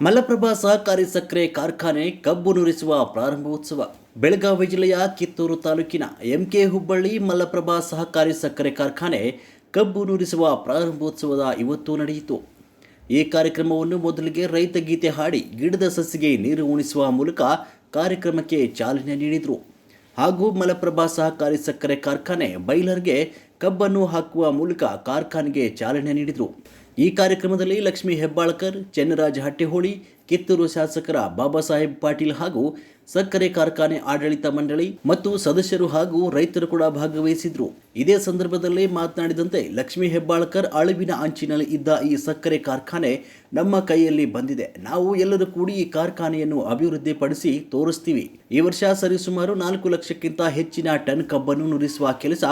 ಮಲಪ್ರಭಾ ಸಹಕಾರಿ ಸಕ್ಕರೆ ಕಾರ್ಖಾನೆ ಕಬ್ಬು ನುರಿಸುವ ಪ್ರಾರಂಭೋತ್ಸವ. ಬೆಳಗಾವಿ ಜಿಲ್ಲೆಯ ಕಿತ್ತೂರು ತಾಲೂಕಿನ ಎಂಕೆ ಹುಬ್ಬಳ್ಳಿ ಮಲಪ್ರಭಾ ಸಹಕಾರಿ ಸಕ್ಕರೆ ಕಾರ್ಖಾನೆ ಕಬ್ಬು ನುರಿಸುವ ಪ್ರಾರಂಭೋತ್ಸವದ ಇವತ್ತು ನಡೆಯಿತು. ಈ ಕಾರ್ಯಕ್ರಮವನ್ನು ಮೊದಲಿಗೆ ರೈತ ಗೀತೆ ಹಾಡಿ ಗಿಡದ ಸಸಿಗೆ ನೀರು ಉಣಿಸುವ ಮೂಲಕ ಕಾರ್ಯಕ್ರಮಕ್ಕೆ ಚಾಲನೆ ನೀಡಿದರು. ಹಾಗೂ ಮಲಪ್ರಭಾ ಸಹಕಾರಿ ಸಕ್ಕರೆ ಕಾರ್ಖಾನೆ ಬೈಲರ್ಗೆ ಕಬ್ಬನ್ನು ಹಾಕುವ ಮೂಲಕ ಕಾರ್ಖಾನೆಗೆ ಚಾಲನೆ ನೀಡಿದರು. ಈ ಕಾರ್ಯಕ್ರಮದಲ್ಲಿ ಲಕ್ಷ್ಮೀ ಹೆಬ್ಬಾಳ್ಕರ್, ಚೆನ್ನರಾಜ ಹಟ್ಟಿಹೋಳಿ, ಕಿತ್ತೂರು ಶಾಸಕರ ಬಾಬಾ ಸಾಹೇಬ್ ಪಾಟೀಲ್ ಹಾಗೂ ಸಕ್ಕರೆ ಕಾರ್ಖಾನೆ ಆಡಳಿತ ಮಂಡಳಿ ಮತ್ತು ಸದಸ್ಯರು ಹಾಗೂ ರೈತರು ಕೂಡ ಭಾಗವಹಿಸಿದ್ರು. ಇದೇ ಸಂದರ್ಭದಲ್ಲಿ ಮಾತನಾಡಿದಂತೆ ಲಕ್ಷ್ಮೀ ಹೆಬ್ಬಾಳ್ಕರ್ ಅಳಿವಿನ ಅಂಚಿನಲ್ಲಿ ಇದ್ದ ಈ ಸಕ್ಕರೆ ಕಾರ್ಖಾನೆ ನಮ್ಮ ಕೈಯಲ್ಲಿ ಬಂದಿದೆ. ನಾವು ಎಲ್ಲರೂ ಕೂಡಿ ಈ ಕಾರ್ಖಾನೆಯನ್ನು ಅಭಿವೃದ್ಧಿಪಡಿಸಿ ತೋರಿಸ್ತೀವಿ. ಈ ವರ್ಷ ಸರಿಸುಮಾರು ನಾಲ್ಕು ಲಕ್ಷಕ್ಕಿಂತ ಹೆಚ್ಚಿನ ಟನ್ ಕಬ್ಬನ್ನು ನುರಿಸುವ ಕೆಲಸ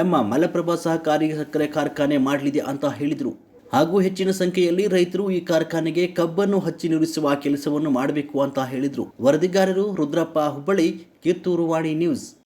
ನಮ್ಮ ಮಲಪ್ರಭಾ ಸಹಕಾರಿ ಸಕ್ಕರೆ ಕಾರ್ಖಾನೆ ಮಾಡಲಿದೆ ಅಂತ ಹೇಳಿದರು. ಹಾಗೂ ಹೆಚ್ಚಿನ ಸಂಖ್ಯೆಯಲ್ಲಿ ರೈತರು ಈ ಕಾರ್ಖಾನೆಗೆ ಕಬ್ಬನ್ನು ಹಚ್ಚಿ ನಿಲ್ಲಿಸುವ ಕೆಲಸವನ್ನು ಮಾಡಬೇಕು ಅಂತ ಹೇಳಿದರು. ವರದಿಗಾರರು ರುದ್ರಪ್ಪ ಹುಬ್ಬಳ್ಳಿ, ಕಿತ್ತೂರು ವಾಣಿ ನ್ಯೂಸ್.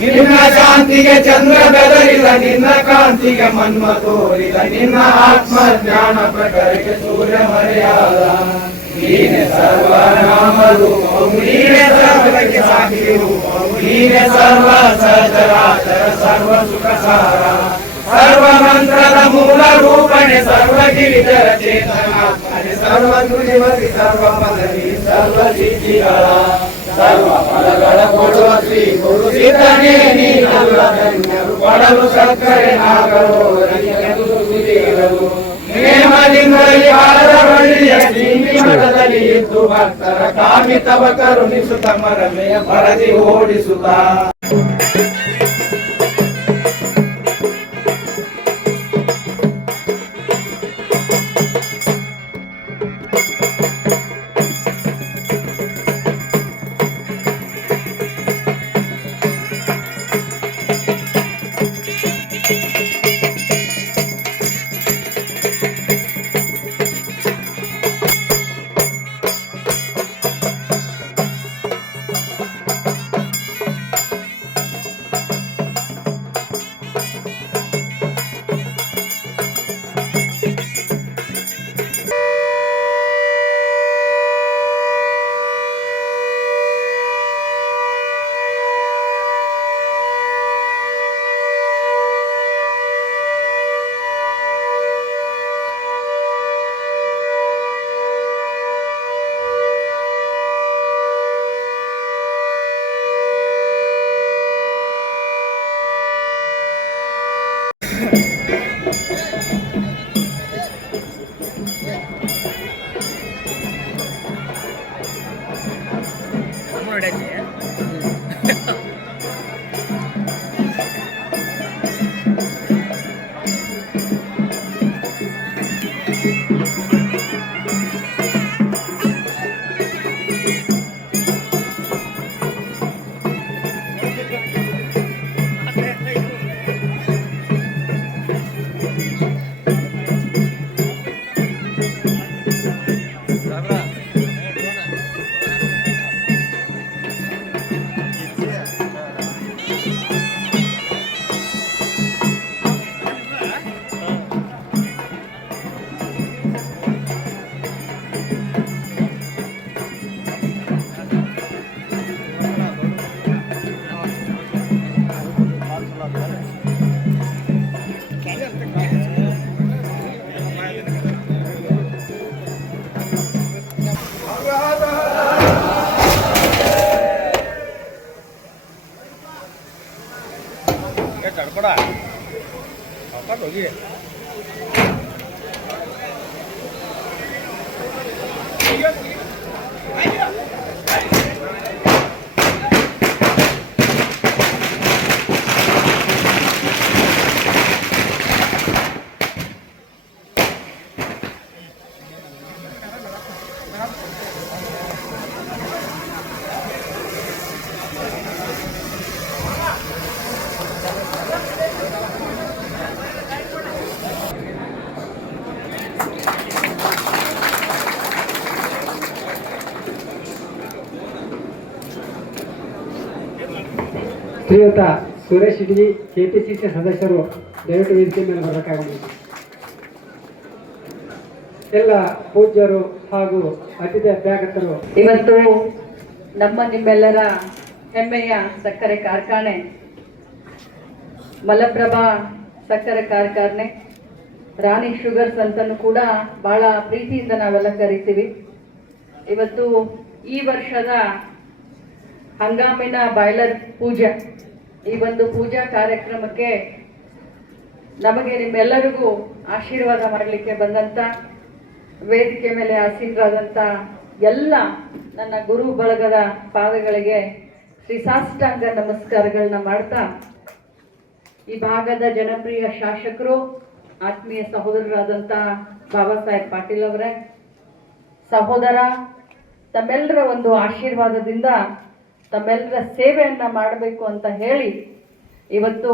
ನಿನ್ನ ಶಾಂತಿಗೆ ಚಂದ್ರ ಬೆದರಿದ ನಿನ್ನ ಕಾಂತಿಗೆ ಮನ್ಮ ತೋರಿದ ನಿನ್ನ ಆತ್ಮ ಜ್ಞಾನ ಪ್ರಕರಿಗೆ ಸೂರ್ಯ ಮರೆಯಾದ ನೀನೆ ಸರ್ವ ನಾಮ ರೂಪವು ನೀನೆ ಸರ್ವಕ್ಕೆ ಸಾಕ್ಷಿ ರೂಪವು ನೀನೆ ಸರ್ವ ಸಚರಾಚರ ಸರ್ವ ಸುಖ ಸಾರ ಸರ್ವ ಮಂತ್ರದ ಮೂಲ ರೂಪಣೆ ಸರ್ವ ಗಿರಿಜರ ಚೇತನಾತ್ಮನೆ ಸರ್ವ ನುಡಿಮತಿ ಸರ್ವ ಪದವಿ ಸರ್ವ ಸಿದ್ಧಿಗಳ ಸರ್ವ ಫಲಗಳ ಕೊಡುವ ಶ್ರೀ ಗುರು ಸಿದ್ಧನೇ ನೀನಲ್ಲ ಧನ್ಯರು ಪಡಲು ಸಕ್ಕರೆ ನಾಗರು ರೈತರು ಸುಧೀರರು ನೇಮದಿಂದಲಿ ಹಾರದ ಬಳ್ಳಿಯ ಸೀಮಿ ಮಠದಲ್ಲಿ ಇದ್ದು ಭಕ್ತರ ಕಾಮಿತವ ಕರುಣಿಸುತ್ತ ಮರಮೆಯ ಪರದಿ ಓಡಿಸುತ್ತ ನೋಡೋಣ here. ಶ್ರೀಯುತ ಸುರೇಶ್ ಇಡಗಿ ಸಿ ಸದಸ್ಯರು ದಯವಿಟ್ಟು ವೇದಿಕೆ ಮೇಲೆ ಬರಬೇಕಾಗಬಹುದು ಎಲ್ಲ ಪೂಜ್ಯರು ಹಾಗೂ ಅತಿಥಿ ಅಭ್ಯಾಗತರು ಇವತ್ತು ನಮ್ಮ ನಿಮ್ಮೆಲ್ಲರ ಹೆಮ್ಮೆಯ ಸಕ್ಕರೆ ಕಾರ್ಖಾನೆ, ಮಲಪ್ರಭಾ ಸಕ್ಕರೆ ಕಾರ್ಖಾನೆ, ರಾಣಿ ಶುಗರ್ಸ್ ಅಂತಲೂ ಕೂಡ ಬಹಳ ಪ್ರೀತಿಯಿಂದ ನಾವೆಲ್ಲ ಕರಿತೀವಿ. ಇವತ್ತು ಈ ವರ್ಷದ ಹಂಗಾಮಿನ ಬಾಯ್ಲರ್ ಪೂಜೆ. ಈ ಒಂದು ಪೂಜಾ ಕಾರ್ಯಕ್ರಮಕ್ಕೆ ನಮಗೆ ನಿಮ್ಮೆಲ್ಲರಿಗೂ ಆಶೀರ್ವಾದ ಮಾಡಲಿಕ್ಕೆ ಬಂದಂತ, ವೇದಿಕೆ ಮೇಲೆ ಆಸೀನರಾದಂಥ ಎಲ್ಲ ನನ್ನ ಗುರು ಬಳಗದ ಪಾದಗಳಿಗೆ ಶ್ರೀ ಸಾಷ್ಟಾಂಗ ನಮಸ್ಕಾರಗಳನ್ನ ಮಾಡ್ತಾ, ಈ ಭಾಗದ ಜನಪ್ರಿಯ ಶಾಸಕರು, ಆತ್ಮೀಯ ಸಹೋದರರಾದಂಥ ಬಾಬಾ ಸಾಹೇಬ್ ಪಾಟೀಲ್ ಅವರೇ, ಸಹೋದರ, ತಮ್ಮೆಲ್ಲರ ಒಂದು ಆಶೀರ್ವಾದದಿಂದ ತಮ್ಮೆಲ್ಲರ ಸೇವೆಯನ್ನು ಮಾಡಬೇಕು ಅಂತ ಹೇಳಿ ಇವತ್ತು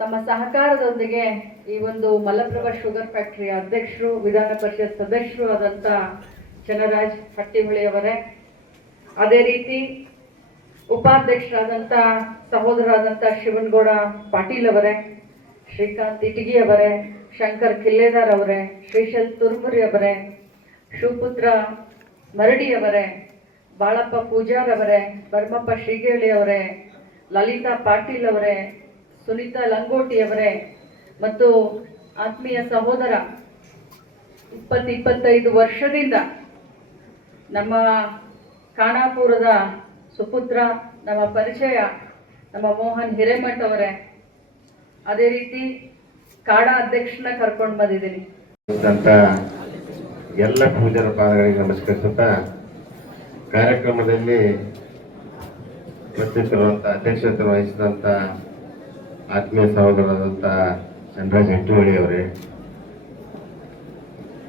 ತಮ್ಮ ಸಹಕಾರದೊಂದಿಗೆ ಈ ಒಂದು ಮಲಪ್ರಭಾ ಶುಗರ್ ಫ್ಯಾಕ್ಟರಿ ಅಧ್ಯಕ್ಷರು, ವಿಧಾನ ಪರಿಷತ್ ಸದಸ್ಯರು ಆದಂಥ ಚನ್ನರಾಜ್ ಹಟ್ಟಿಹೊಳಿ ಅವರೇ. ಅದೇ ರೀತಿ ಉಪಾಧ್ಯಕ್ಷರಾದಂಥ ಸಹೋದರಾದಂಥ ಶಿವನಗೌಡ ಪಾಟೀಲ್ ಅವರೇ, ಶ್ರೀಕಾಂತ್ ಇಟಗಿ ಅವರೇ, ಶಂಕರ್ ಕಿಲ್ಲೇದಾರ್ ಅವರೇ, ಶ್ರೀಶಲ್ ತುರ್ಮುರಿ ಅವರೇ, ಶಿವಪುತ್ರ ಮರಡಿ ಅವರೇ ಬಾಳಪ್ಪ ಪೂಜಾರ್ ಅವರೇ ಭರ್ಮಪ್ಪ ಶ್ರೀಗೇಳಿ ಅವರೇ, ಲಲಿತಾ ಪಾಟೀಲ್ ಅವರೇ, ಸುನೀತಾ ಲಂಗೋಟಿ ಅವರೇ, ಮತ್ತು ಆತ್ಮೀಯ ಸಹೋದರ ಇಪ್ಪತ್ತು ಇಪ್ಪತ್ತೈದು ವರ್ಷದಿಂದ ನಮ್ಮ ಖಾನಾಪುರದ ಸುಪುತ್ರ, ನಮ್ಮ ಪರಿಚಯ, ನಮ್ಮ ಮೋಹನ್ ಹಿರೇಮಠ್ ಅವರೇ, ಅದೇ ರೀತಿ ಕಾಡ ಅಧ್ಯಕ್ಷನ ಕರ್ಕೊಂಡು ಬಂದಿದ್ದೀನಿ. ಎಲ್ಲ ಪೂಜಾರ ಪಾದಗಳಿಗೆ ನಮಸ್ಕರಿಸುತ್ತಾ ಕಾರ್ಯಕ್ರಮದಲ್ಲಿ ಉಪಸ್ಥಿತರುವಂತ ಅಧ್ಯಕ್ಷತೆ ವಹಿಸಿದಂಥ ಆತ್ಮೀಯ ಸಹೋದರರಾದಂಥ ಚಂದ್ರಾಜ್ ಹೆಟ್ಟುವಳಿ ಅವರೇ,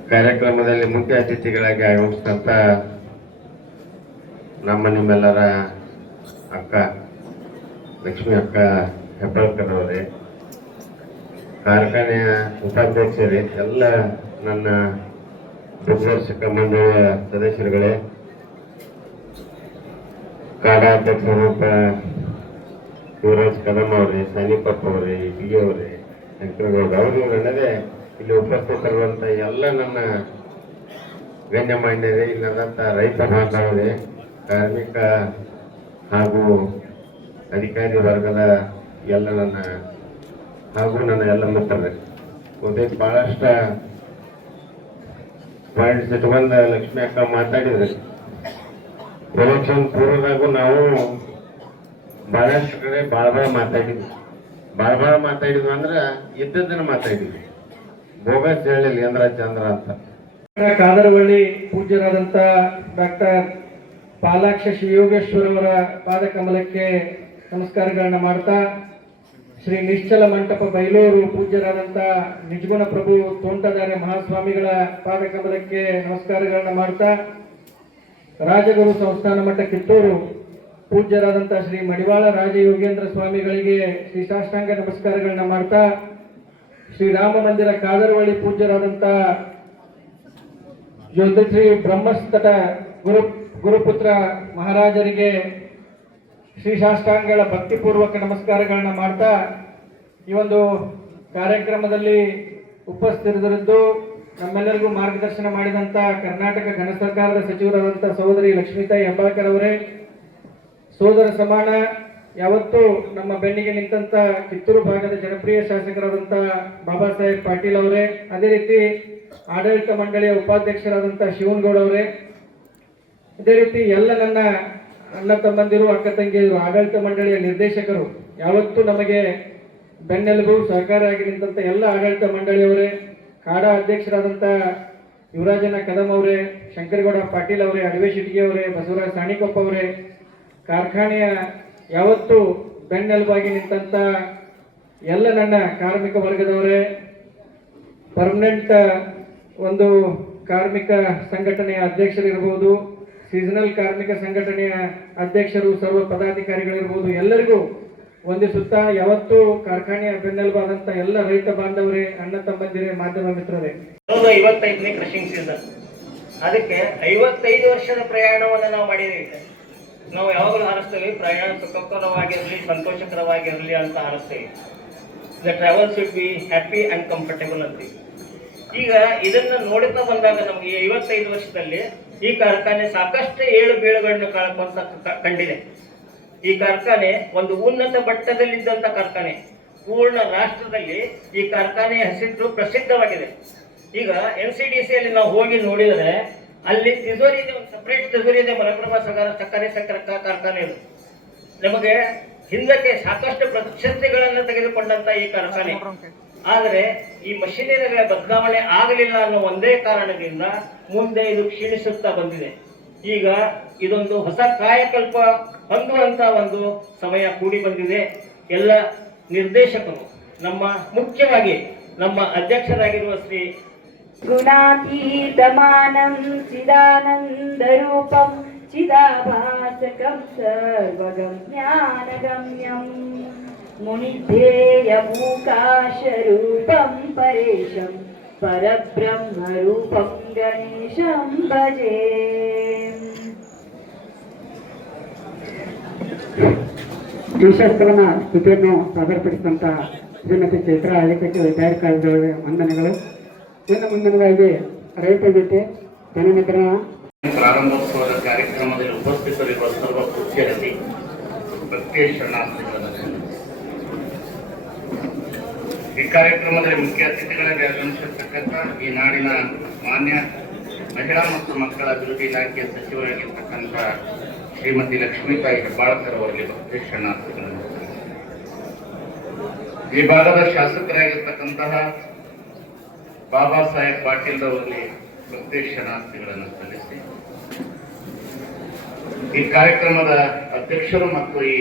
ಕಾರ್ಯಕ್ರಮದಲ್ಲಿ ಮುಖ್ಯ ಅತಿಥಿಗಳಾಗಿ ಆಗಮಿಸಿದಂಥ ನಮ್ಮ ನಿಮ್ಮೆಲ್ಲರ ಅಕ್ಕ, ಲಕ್ಷ್ಮಿ ಅಕ್ಕ ಹೆಬ್ಬಾಳ್ಕರ್ ಅವರೇ, ಕಾರ್ಖಾನೆಯ ಉಪಾಧ್ಯಕ್ಷರೇ, ಎಲ್ಲ ನನ್ನ ದೂರದರ್ಶಕ ಮಂಡಳಿಯ ಸದಸ್ಯರುಗಳೇ ಕಾಡಾ ಅಧ್ಯಕ್ಷರಾದಂಥ ಶಿವರಾಜ್ ಕದಂ ಅವ್ರಿ ಸನಿಪಪ್ಪ ಅವ್ರಿ ಇಟ್ಗಿ ಅವ್ರಿ ಶಂಕರಗೌಡ ಅವ್ರು ನನ್ನದೇ ಇಲ್ಲಿ ಉಪಸ್ಥಿತರಿರುವಂಥ ಎಲ್ಲ ನನ್ನ ಗಣ್ಯಮಾನ್ಯರೇ ಇಲ್ಲದಂಥ ರೈತ ಬಾಂಧವರೇ, ಕಾರ್ಮಿಕ ಹಾಗೂ ಅಧಿಕಾರಿ ವರ್ಗದ ಎಲ್ಲ ನನ್ನ ಹಾಗೂ ನನ್ನ ಎಲ್ಲ ಮಿತ್ರರೇ. ಒಂದೇ ಬಹಳಷ್ಟು ಪಾಯಿಂಟ್ಸ್ ಇಟ್ಕೊಂಡು ಲಕ್ಷ್ಮಿ ಅಕ್ಕ ಮಾತಾಡಿದ್ರು. ಎಲೆಕ್ಷನ್ ಪೂರ್ವದಾಗೂ ನಾವು ಬಹಳಷ್ಟು ಕಡೆ ಭಾಳ ಭಾಳ ಮಾತಾಡಿದ್ವಿ. ಭಾಳ ಭಾಳ ಮಾತಾಡಿದ್ವಿ ಅಂದ್ರೆ ಇದ್ದದ್ದನ್ನ ಮಾತಾಡಿದ್ವಿ. ಬೋಗಸ್ ಹೇಳಿಲ್ಲ ಏನ್ರ ಚಂದ್ರ ಅಂತ. ಕಾದರವಳ್ಳಿ ಪೂಜ್ಯರಾದಂಥ ಡಾಕ್ಟರ್ ಪಾಲಾಕ್ಷ ಶಿವಯೋಗೇಶ್ವರವರ ಪಾದಕಮಲಕ್ಕೆ ನಮಸ್ಕಾರಗಳನ್ನ ಮಾಡ್ತಾ, ಶ್ರೀ ನಿಶ್ಚಲ ಮಂಟಪ ಬೈಲೂರು ಪೂಜ್ಯರಾದಂಥ ನಿಜಗುಣ ಪ್ರಭು ತೋಂಟದಾರೆ ಮಹಾಸ್ವಾಮಿಗಳ ಪಾದಕಮಲಕ್ಕೆ ನಮಸ್ಕಾರಗಳನ್ನ ಮಾಡ್ತಾ ರಾಜಗುರು ಸಂಸ್ಥಾನ ಮಠ ಕಿತ್ತೂರು ಪೂಜ್ಯರಾದಂಥ ಶ್ರೀ ಮಡಿವಾಳ ರಾಜಯೋಗೇಂದ್ರ ಸ್ವಾಮಿಗಳಿಗೆ ಶ್ರೀ ಸಾಷ್ಟಾಂಗ ನಮಸ್ಕಾರಗಳನ್ನ ಮಾಡ್ತಾ ಶ್ರೀರಾಮ ಮಂದಿರ ಕಾದರವಳ್ಳಿ ಪೂಜ್ಯರಾದಂಥ ಜ್ಯೋತಿಶ್ರೀ ಬ್ರಹ್ಮಸ್ತಟ ಗುರು, ಗುರುಪುತ್ರ ಮಹಾರಾಜರಿಗೆ ಶ್ರೀ ಸಾಷ್ಟಾಂಗಗಳ ಭಕ್ತಿಪೂರ್ವಕ ನಮಸ್ಕಾರಗಳನ್ನ ಮಾಡ್ತಾ, ಈ ಒಂದು ಕಾರ್ಯಕ್ರಮದಲ್ಲಿ ಉಪಸ್ಥಿತರಿದ್ದು ನಮ್ಮೆಲ್ಲರಿಗೂ ಮಾರ್ಗದರ್ಶನ ಮಾಡಿದಂಥ ಕರ್ನಾಟಕ ಘನ ಸರ್ಕಾರದ ಸಚಿವರಾದಂಥ ಸಹೋದರಿ ಲಕ್ಷ್ಮೀತಾಯಿ ಹೆಬ್ಬಾಳ್ಕರ್ ಅವರೇ, ಸೋದರ ಸಮಾನ, ಯಾವತ್ತೂ ನಮ್ಮ ಬೆನ್ನಿಗೆ ನಿಂತಂತ ಕಿತ್ತೂರು ಭಾಗದ ಜನಪ್ರಿಯ ಶಾಸಕರಾದಂಥ ಬಾಬಾ ಸಾಹೇಬ್ ಪಾಟೀಲ್ ಅವರೇ, ಅದೇ ರೀತಿ ಆಡಳಿತ ಮಂಡಳಿಯ ಉಪಾಧ್ಯಕ್ಷರಾದಂಥ ಶಿವನಗೌಡ ಅವರೇ, ಅದೇ ರೀತಿ ಎಲ್ಲ ನನ್ನ ಅಣ್ಣ ತಮ್ಮಂದಿರು, ಅಕ್ಕ ತಂಗಿಯರು, ಆಡಳಿತ ಮಂಡಳಿಯ ನಿರ್ದೇಶಕರು, ಯಾವತ್ತೂ ನಮಗೆ ಬೆನ್ನೆಲುಬು ಸಹಕಾರಿಯಾಗಿ ನಿಂತ ಎಲ್ಲ ಆಡಳಿತ ಮಂಡಳಿಯವರೇ ಕಾಡಾ ಅಧ್ಯಕ್ಷರಾದಂಥ ಯುವರಾಜನ ಕದಂ ಅವರೇ, ಶಂಕರಗೌಡ ಪಾಟೀಲ್ ಅವರೇ ಅಡವೆ ಶಿಟಿಗೆ ಅವರೇ, ಬಸವರಾಜ ಸಾಣಿಕೊಪ್ಪ ಅವರೇ, ಕಾರ್ಖಾನೆಯ ಯಾವತ್ತೂ ಬೆನ್ನೆಲುಬಾಗಿ ನಿಂತಂಥ ಎಲ್ಲ ನನ್ನ ಕಾರ್ಮಿಕ ವರ್ಗದವರೇ ಪರ್ಮನೆಂಟ್ ಒಂದು ಕಾರ್ಮಿಕ ಸಂಘಟನೆಯ ಅಧ್ಯಕ್ಷರಿರ್ಬೋದು ಸೀಸನಲ್ ಕಾರ್ಮಿಕ ಸಂಘಟನೆಯ ಅಧ್ಯಕ್ಷರು, ಸರ್ವ ಪದಾಧಿಕಾರಿಗಳಿರ್ಬೋದು, ಎಲ್ಲರಿಗೂ ವಂದಿಸುತ್ತಾ ಯಾವತ್ತು ಕಾರ್ಖಾನೆಯ ಬೆನ್ನೆಲುಬಾದಂತ ಎಲ್ಲ ರೈತ ಬಾಂಧವರೇ, ಅಣ್ಣ ತಮ್ಮಂದಿರೇ, ಮಾಧ್ಯಮ ಮಿತ್ರರೇ. ಐವತ್ತೈದನೇ ಕ್ರಷಿಂಗ್ ಸೀಸನ್ ಅದಕ್ಕೆ ಐವತ್ತೈದು ವರ್ಷದ ಪ್ರಯಾಣವನ್ನು ನಾವು ಮಾಡಿದೀವಿ ನಾವು ಯಾವಾಗಲೂ ಹಾರಿಸ್ತೇವೆ. ಪ್ರಯಾಣ ಸುಖಕರವಾಗಿರಲಿ, ಸಂತೋಷಕರವಾಗಿರಲಿ ಅಂತ ಹಾರಿಸ್ತೇವೆ. The travel should be happy and comfortable ಅಂತೀವಿ. ಈಗ ಇದನ್ನ ನೋಡುತ್ತಾ ಬಂದಾಗ ನಮಗೆ ಐವತ್ತೈದು ವರ್ಷದಲ್ಲಿ ಈ ಕಾರ್ಖಾನೆ ಸಾಕಷ್ಟು ಏಳು ಬೀಳುಗಳನ್ನು ಕಳ್ಕೊಂತ ಕಂಡಿದೆ. ಈ ಕಾರ್ಖಾನೆ ಒಂದು ಉನ್ನತ ಮಟ್ಟದಲ್ಲಿದ್ದಂಥ ಕಾರ್ಖಾನೆ. ಪೂರ್ಣ ರಾಷ್ಟ್ರದಲ್ಲಿ ಈ ಕಾರ್ಖಾನೆಯ ಹೆಸರು ಪ್ರಸಿದ್ಧವಾಗಿದೆ. ಈಗ ಎನ್ ಸಿ ಡಿ ಸಿಯಲ್ಲಿ ನಾವು ಹೋಗಿ ನೋಡಿದರೆ ಅಲ್ಲಿ ತಿಜೋರಿ ಇದೆ, ಒಂದು ಸಪರೇಟ್ ತಿಜೋರಿ ಇದೆ, ಮಲಪ್ರಭಾ ಸಗರ, ಸಕ್ಕರೆ ಸಕ್ಕರೆ ಕಾರ್ಖಾನೆ ಇದು. ನಮಗೆ ಹಿಂದಕ್ಕೆ ಸಾಕಷ್ಟು ಪ್ರಶಸ್ತಿಗಳನ್ನು ತೆಗೆದುಕೊಂಡಂತ ಈ ಕಾರ್ಖಾನೆ. ಆದರೆ ಈ ಮಷಿನರಿಗಳ ಬದಲಾವಣೆ ಆಗಲಿಲ್ಲ ಅನ್ನೋ ಒಂದೇ ಕಾರಣದಿಂದ ಮುಂದೆ ಇದು ಕ್ಷೀಣಿಸುತ್ತಾ ಬಂದಿದೆ. ಈಗ ಇದೊಂದು ಹೊಸ ಕಾಯಕಲ್ಪ ಹೊಂದುವಂತ ಒಂದು ಸಮಯ ಕೂಡಿ ಬಂದಿದೆ. ಎಲ್ಲ ನಿರ್ದೇಶಕರು, ನಮ್ಮ ಮುಖ್ಯವಾಗಿ ನಮ್ಮ ಅಧ್ಯಕ್ಷರಾಗಿರುವ ಶ್ರೀ ಗುಣಾತೀತಮಾನಂ ಚಿದಾನಂದ ರೂಪಂ ಚಿದಾಭಾಸಕಂ ಸರ್ವಗಮ್ಯಾನಗಮ್ಯಂ ಮುನಿಧೇಯ ಭೂಕಾಶ ರೂಪಂ ಪರೇಶಂ ಪರಬ್ರಹ್ಮ ರೂಪಂ ಗಣೇಶಂ ಭಜೇ. ದೇಶಸ್ಥಳನ ಸ್ಥಿತಿಯನ್ನು ಸಾದರಪಡಿಸಿದಂಥ ಶ್ರೀಮತಿ ಚೈತ್ರ ಆಳಿಕಟ್ಟಿ ತಯಾರಿಕಾರರಿಗೆ ವಂದನೆಗಳು. ಇನ್ನು ಮುಂದಿನದಾಗಿ ರೈತ ಜೊತೆ ಜನ ಮಿತ್ರ ಪ್ರಾರಂಭೋತ್ಸವದ ಕಾರ್ಯಕ್ರಮದಲ್ಲಿ ಉಪಸ್ಥಿತರಿರುವ ಸರ್ವ ಪೂಜ್ಯರಲ್ಲಿ ಪ್ರತ್ಯೇಕ ಶರಣಾರ್ಥಿಗಳನ್ನು ಈ ಕಾರ್ಯಕ್ರಮದಲ್ಲಿ ಮುಖ್ಯ ಅತಿಥಿಗಳಾಗಿ ಆಗಮಿಸಿರ್ತಕ್ಕಂಥ ಈ ನಾಡಿನ ಮಾನ್ಯ ಮಹಿಳಾ ಮತ್ತು ಮಕ್ಕಳ ಅಭಿವೃದ್ಧಿ ಇಲಾಖೆಯ ಸಚಿವರಾಗಿರ್ತಕ್ಕಂಥ ಶ್ರೀಮತಿ ಲಕ್ಷ್ಮೀಬಾಯಿ ಹೆಬ್ಬಾಳ್ಕರ್ ಅವರಿಗೆ ಶರಣಾರ್ಥಿಗಳನ್ನು ಈ ಭಾಗದ ಶಾಸಕರಾಗಿರ್ತಕ್ಕಂತಹ ಬಾಬಾ ಸಾಹೇಬ್ ಪಾಟೀಲ್ ಅವರಿಗೆ ಶರಣಾರ್ಥಿಗಳನ್ನು ಸಲ್ಲಿಸಿ, ಈ ಕಾರ್ಯಕ್ರಮದ ಅಧ್ಯಕ್ಷರು ಮತ್ತು ಈ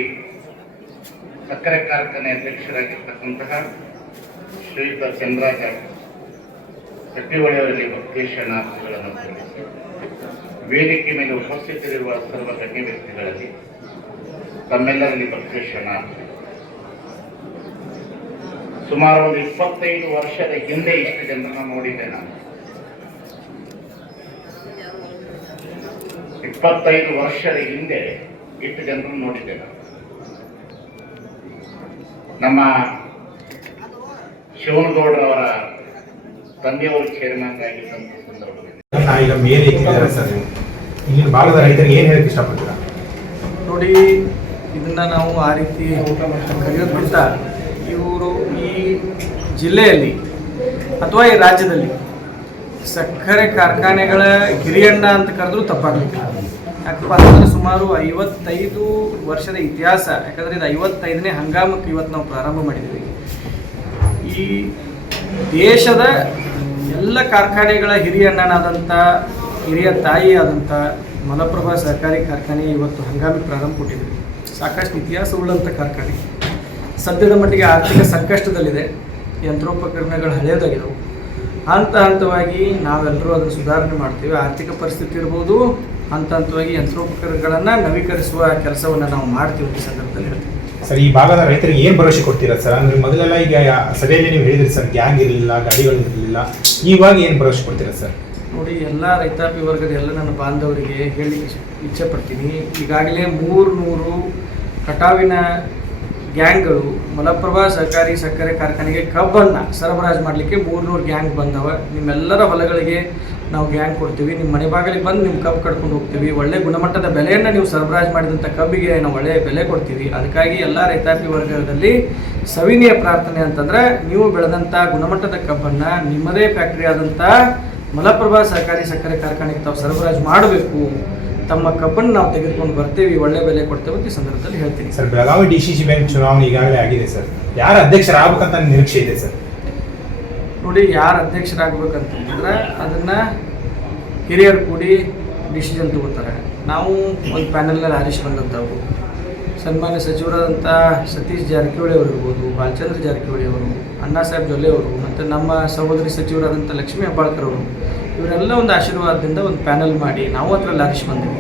ಸಕ್ಕರೆ ಕಾರ್ಖಾನೆ ಅಧ್ಯಕ್ಷರಾಗಿರ್ತಕ್ಕಂತಹ ಶ್ರೀಯುತ ಚಂದ್ರಾಜ ಸಟ್ಟಿಹೊಳೆಯವರಿಗೆ ಭಕ್ತಿ ಶರಣಾರ್ಥಿಗಳನ್ನು ಸಲ್ಲಿಸಿ ವೇದಿಕೆ ಮೇಲೆ ಉಪಸ್ಥಿತರಿರುವ ಸರ್ವ ಗಣ್ಯ ವ್ಯಕ್ತಿಗಳಲ್ಲಿ ತಮ್ಮೆಲ್ಲರಲ್ಲಿ ಭಕ್ತಿ ಸುಮಾರು ಒಂದು ಇಪ್ಪತ್ತೈದು ವರ್ಷದ ಹಿಂದೆ ಇಷ್ಟು ಜನರನ್ನು ನೋಡಿದ್ದೆ ನಾನು. ಇಪ್ಪತ್ತೈದು ವರ್ಷದ ಹಿಂದೆ ಇಷ್ಟು ಜನರನ್ನು ನೋಡಿದ್ದೆ ನಾನು. ನಮ್ಮ ಶಿವನಗೌಡರವರ ತಂದೆಯವರು ಚೇರ್ಮನ್ ಆಗಿದ್ದಂಥ ಸಂದರ್ಭದಲ್ಲಿ. ಈಗ ಮೇಲೆ ಸರ್ ನೀವು ಇಲ್ಲಿನ ಭಾಗದ ರೈತರಿಗೆ ಏನು ಹೇಳಕ್ಕೆ ಇಷ್ಟಪಡ್ತೀರಾ? ನೋಡಿ, ಇದನ್ನ ನಾವು ಆ ರೀತಿ ಕರೆಯೋದ್ಕಿಂತ ಇವರು ಈ ಜಿಲ್ಲೆಯಲ್ಲಿ ಅಥವಾ ಈ ರಾಜ್ಯದಲ್ಲಿ ಸಕ್ಕರೆ ಕಾರ್ಖಾನೆಗಳ ಹಿರಿಯಣ್ಣ ಅಂತ ಕರೆದ್ರೂ ತಪ್ಪಾಗಲಿಕ್ಕಿಲ್ಲ. ಯಾಕಪ್ಪ ಅಂತಂದ್ರೆ ಸುಮಾರು ಐವತ್ತೈದು ವರ್ಷದ ಇತಿಹಾಸ, ಯಾಕಂದ್ರೆ ಇದು ಐವತ್ತೈದನೇ ಹಂಗಾಮಕ್ಕೆ ಇವತ್ತು ನಾವು ಪ್ರಾರಂಭ ಮಾಡಿದ್ದೀವಿ. ಈ ದೇಶದ ಎಲ್ಲ ಕಾರ್ಖಾನೆಗಳ ಹಿರಿಯ ಅಣ್ಣನಾದಂಥ ಹಿರಿಯ ತಾಯಿ ಆದಂಥ ಮಲಪ್ರಭಾ ಸಹಕಾರಿ ಕಾರ್ಖಾನೆ ಇವತ್ತು ಹಂಗಾಮಿ ಪ್ರಾರಂಭ ಕೊಟ್ಟಿದೆ. ಸಾಕಷ್ಟು ಇತಿಹಾಸ ಉಳ್ಳಂಥ ಕಾರ್ಖಾನೆ. ಸದ್ಯದ ಮಟ್ಟಿಗೆ ಆರ್ಥಿಕ ಸಂಕಷ್ಟದಲ್ಲಿದೆ. ಯಂತ್ರೋಪಕರಣಗಳು ಹಳೆಯದಾಗಿದ್ದವು ಹಂತ ಹಂತವಾಗಿ ನಾವೆಲ್ಲರೂ ಅದನ್ನು ಸುಧಾರಣೆ ಮಾಡ್ತೀವಿ. ಆರ್ಥಿಕ ಪರಿಸ್ಥಿತಿ ಇರ್ಬೋದು, ಹಂತ ಹಂತವಾಗಿ ಯಂತ್ರೋಪಕರಣಗಳನ್ನು ನವೀಕರಿಸುವ ಕೆಲಸವನ್ನು ನಾವು ಮಾಡ್ತೀವಿ ಈ ಸಂದರ್ಭದಲ್ಲಿ ಸರ್, ಈ ಭಾಗದ ರೈತರಿಗೆ ಏನು ಭರವಸೆ ಕೊಡ್ತೀರಾ ಸರ್? ಅಂದ್ರೆ ಮೊದಲೆಲ್ಲ ಈಗ ಸಭೆಯಲ್ಲಿ ನೀವು ಹೇಳಿದ್ರಿ ಸರ್, ಗ್ಯಾಂಗ್ ಇರಲಿಲ್ಲ, ಗಾಡಿಗಳು ಇರಲಿಲ್ಲ. ಇವಾಗ ಏನು ಭರವಸೆ ಕೊಡ್ತೀರಾ ಸರ್? ನೋಡಿ, ಎಲ್ಲ ರೈತಾಪಿ ವರ್ಗದ ಎಲ್ಲ ನನ್ನ ಬಾಂಧವರಿಗೆ ಹೇಳಿ ಇಚ್ಛೆ- ಪಡ್ತೀನಿ ಈಗಾಗಲೇ ಮೂರು ನೂರು ಕಟಾವಿನ ಗ್ಯಾಂಗ್ಗಳು ಮಲಪ್ರಭಾ ಸರ್ಕಾರಿ ಸಕ್ಕರೆ ಕಾರ್ಖಾನೆಗೆ ಕಬ್ಬನ್ನು ಸರಬರಾಜು ಮಾಡಲಿಕ್ಕೆ ಮೂರ್ನೂರು ಗ್ಯಾಂಗ್ ಬಂದವ. ನಿಮ್ಮೆಲ್ಲರ ಹೊಲಗಳಿಗೆ ನಾವು ಗ್ಯಾಂಗ್ ಕೊಡ್ತೀವಿ. ನಿಮ್ಮ ಮನೆ ಬಾಗಿಲಿಗೆ ಬಂದು ನಿಮ್ಮ ಕಬ್ಬು ಕಡ್ಕೊಂಡು ಹೋಗ್ತೀವಿ. ಒಳ್ಳೆ ಗುಣಮಟ್ಟದ ಬೆಲೆಯನ್ನು ನೀವು ಸರಬರಾಜು ಮಾಡಿದಂಥ ಕಬ್ಬಿಗೆ ನಾವು ಒಳ್ಳೆಯ ಬೆಲೆ ಕೊಡ್ತೀವಿ. ಅದಕ್ಕಾಗಿ ಎಲ್ಲ ರೈತಾಪಿ ವರ್ಗದಲ್ಲಿ ಸವಿನಿಯ ಪ್ರಾರ್ಥನೆ ಅಂತಂದ್ರೆ, ನೀವು ಬೆಳೆದಂಥ ಗುಣಮಟ್ಟದ ಕಬ್ಬನ್ನು ನಿಮ್ಮದೇ ಫ್ಯಾಕ್ಟ್ರಿ ಆದಂಥ ಮಲಪ್ರಭಾ ಸಹಕಾರಿ ಸಕ್ಕರೆ ಕಾರ್ಖಾನೆಗೆ ತಾವು ಸರಬರಾಜು ಮಾಡಬೇಕು. ತಮ್ಮ ಕಬ್ಬನ್ನು ನಾವು ತೆಗೆದುಕೊಂಡು ಬರ್ತೀವಿ ಒಳ್ಳೆ ಬೆಲೆ ಕೊಡ್ತೇವೆ ಅಂತ ಈ ಸಂದರ್ಭದಲ್ಲಿ ಹೇಳ್ತೀನಿ. Sir Belagavi D C C bank ಚುನಾವಣೆ ಈಗಾಗಲೇ ಆಗಿದೆ ಸರ್. ಯಾರು ಅಧ್ಯಕ್ಷರಾಗಬೇಕಂತ ನಿರೀಕ್ಷೆ ಇದೆ ಸರ್? ನೋಡಿ ಯಾರು ಅಧ್ಯಕ್ಷರಾಗಬೇಕಂತಂದ್ರೆ ಅದನ್ನು ಹಿರಿಯರು ಕೂಡಿ ಡಿಸಿಷನ್ ತಗೋತಾರೆ. ನಾವು ಒಂದು ಪ್ಯಾನಲ್ನಲ್ಲಿ ಆರಿಸಿ ಬಂದಂಥವು. ಸನ್ಮಾನ್ಯ ಸಚಿವರಾದಂಥ ಸತೀಶ್ ಜಾರಕಿಹೊಳಿ ಅವರು ಇರ್ಬೋದು, ಬಾಲಚಂದ್ರ ಜಾರಕಿಹೊಳಿ ಅವರು, ಅಣ್ಣಾ ಸಾಹೇಬ್ ಜೊಲ್ಲೆ ಅವರು, ಮತ್ತು ನಮ್ಮ ಸಹೋದರಿ ಸಚಿವರಾದಂಥ ಲಕ್ಷ್ಮೀ ಹೆಬ್ಬಾಳ್ಕರ್ ಅವರು, ಇವರೆಲ್ಲ ಒಂದು ಆಶೀರ್ವಾದದಿಂದ ಒಂದು ಪ್ಯಾನಲ್ ಮಾಡಿ ನಾವು ಅದರಲ್ಲಿ ಆರಿಸಿ ಬಂದಿವಿ